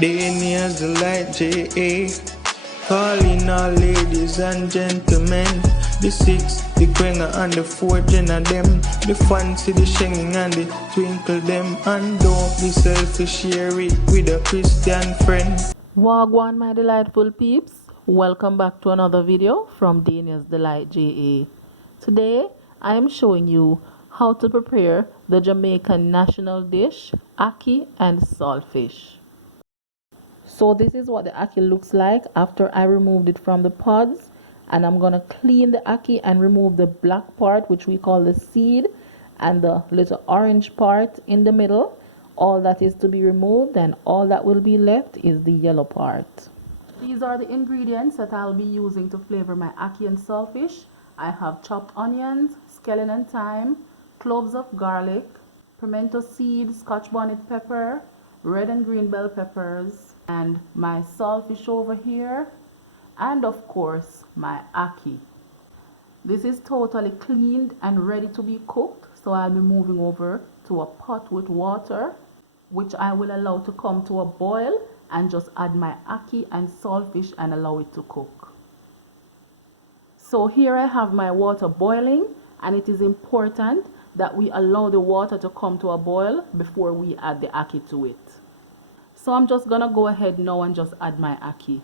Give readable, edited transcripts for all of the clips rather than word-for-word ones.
Daniel's the light J.A. Calling all ladies and gentlemen. The six, the quenga and the four gen of them. The fancy, the shinging and the twinkle them. And don't be selfish, share it with a Christian friend. Wagwan my delightful peeps, welcome back to another video from Daniel's Delight JA. Today I am showing you how to prepare the Jamaican national dish, ackee and saltfish. So this is what the ackee looks like after I removed it from the pods, and I'm gonna clean the ackee and remove the black part, which we call the seed, and the little orange part in the middle. All that is to be removed, and all that will be left is the yellow part. These are the ingredients that I'll be using to flavor my ackee and saltfish. I have chopped onions, scallion and thyme, cloves of garlic, pimento seed, scotch bonnet pepper, red and green bell peppers, and my saltfish over here, and of course my ackee. This is totally cleaned and ready to be cooked, so I'll be moving over to a pot with water, which I will allow to come to a boil, and just add my ackee and saltfish and allow it to cook. So here I have my water boiling, and it is important that we allow the water to come to a boil before we add the ackee to it. So I'm just gonna go ahead now and just add my ackee.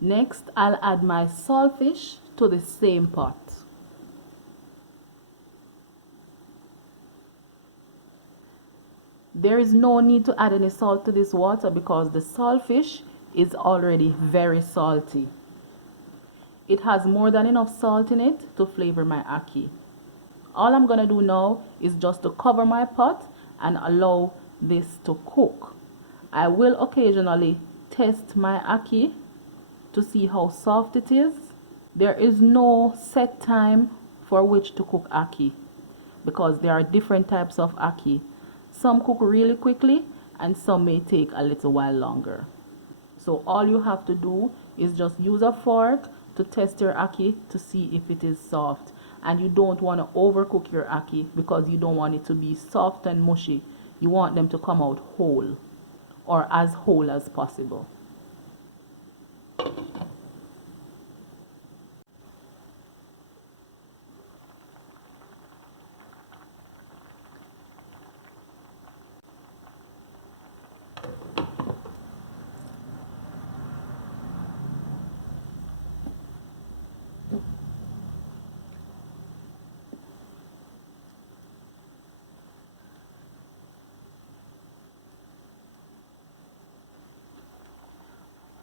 Next, I'll add my saltfish to the same pot. There is no need to add any salt to this water because the saltfish is already very salty. It has more than enough salt in it to flavor my ackee. All I'm gonna do now is just to cover my pot and allow this to cook. I will occasionally test my ackee to see how soft it is. There is no set time for which to cook ackee because there are different types of ackee. Some cook really quickly and some may take a little while longer. So all you have to do is just use a fork to test your ackee to see if it is soft. And you don't want to overcook your ackee because you don't want it to be soft and mushy. You want them to come out whole, or as whole as possible.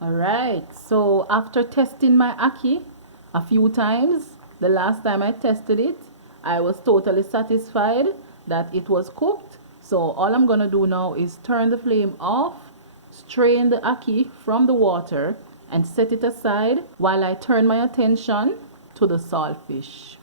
Alright, so after testing my ackee a few times, the last time I tested it, I was totally satisfied that it was cooked. So all I'm gonna do now is turn the flame off, strain the ackee from the water, and set it aside while I turn my attention to the saltfish.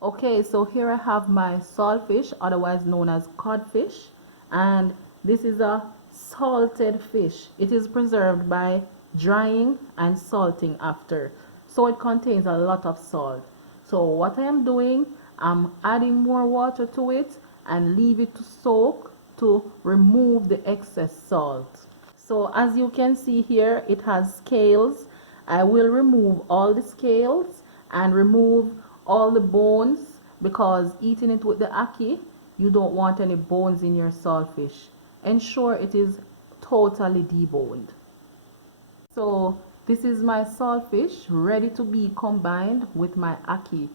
Okay, so here I have my saltfish, otherwise known as codfish, and this is a salted fish. It is preserved by drying and salting after, so it contains a lot of salt. So what I am doing, I'm adding more water to it and leave it to soak to remove the excess salt. So as you can see here, it has scales. I will remove all the scales and remove all the bones because eating it with the ackee, you don't want any bones in your saltfish. Ensure it is totally deboned. So this is my saltfish ready to be combined with my ackee.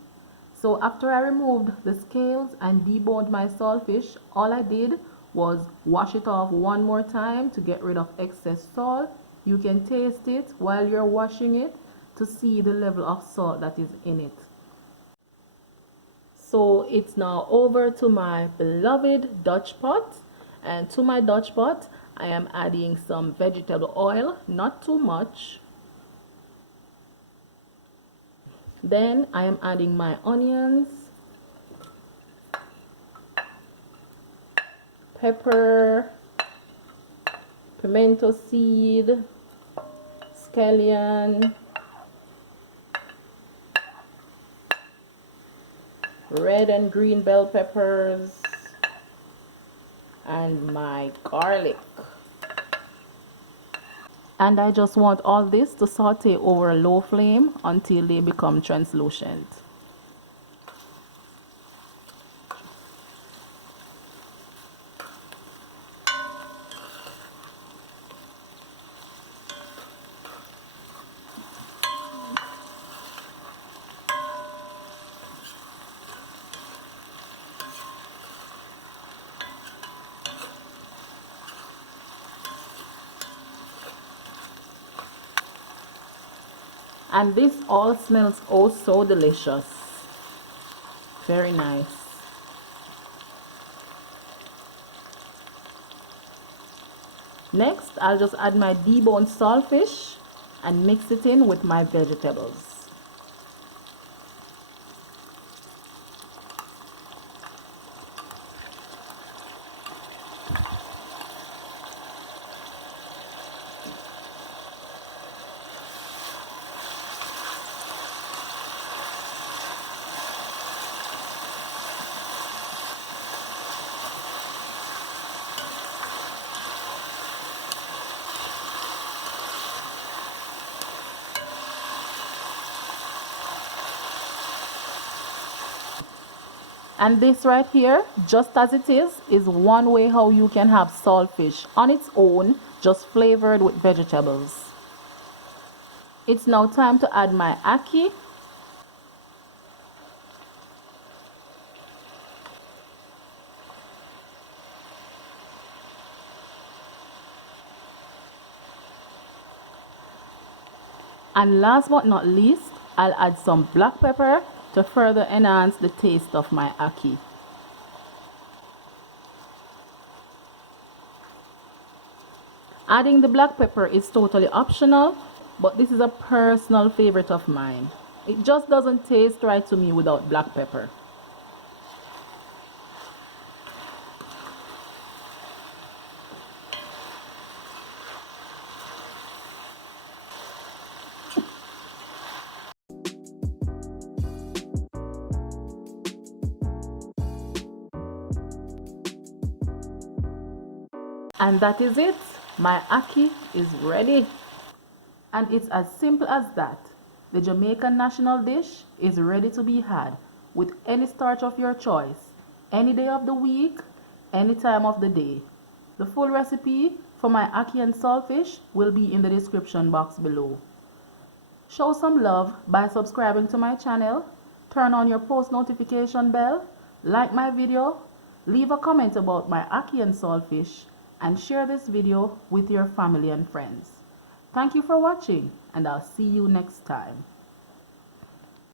So after I removed the scales and deboned my saltfish, all I did was wash it off one more time to get rid of excess salt. You can taste it while you're washing it to see the level of salt that is in it. So it's now over to my beloved Dutch pot, and to my Dutch pot I am adding some vegetable oil, not too much. Then I am adding my onions, pepper, pimento seed, scallion, red and green bell peppers, and my garlic. And I just want all this to saute over a low flame until they become translucent. And this all smells oh so delicious. Very nice. Next, I'll just add my deboned saltfish and mix it in with my vegetables. And this right here, just as it is one way how you can have saltfish on its own, just flavored with vegetables. It's now time to add my ackee. And last but not least, I'll add some black pepper to further enhance the taste of my ackee. Adding the black pepper is totally optional, but this is a personal favorite of mine. It just doesn't taste right to me without black pepper. And that is it. My ackee is ready. And it's as simple as that. The Jamaican national dish is ready to be had with any starch of your choice, any day of the week, any time of the day. The full recipe for my ackee and saltfish will be in the description box below. Show some love by subscribing to my channel, turn on your post notification bell, like my video, leave a comment about my ackee and saltfish, and share this video with your family and friends. Thank you for watching, and I'll see you next time.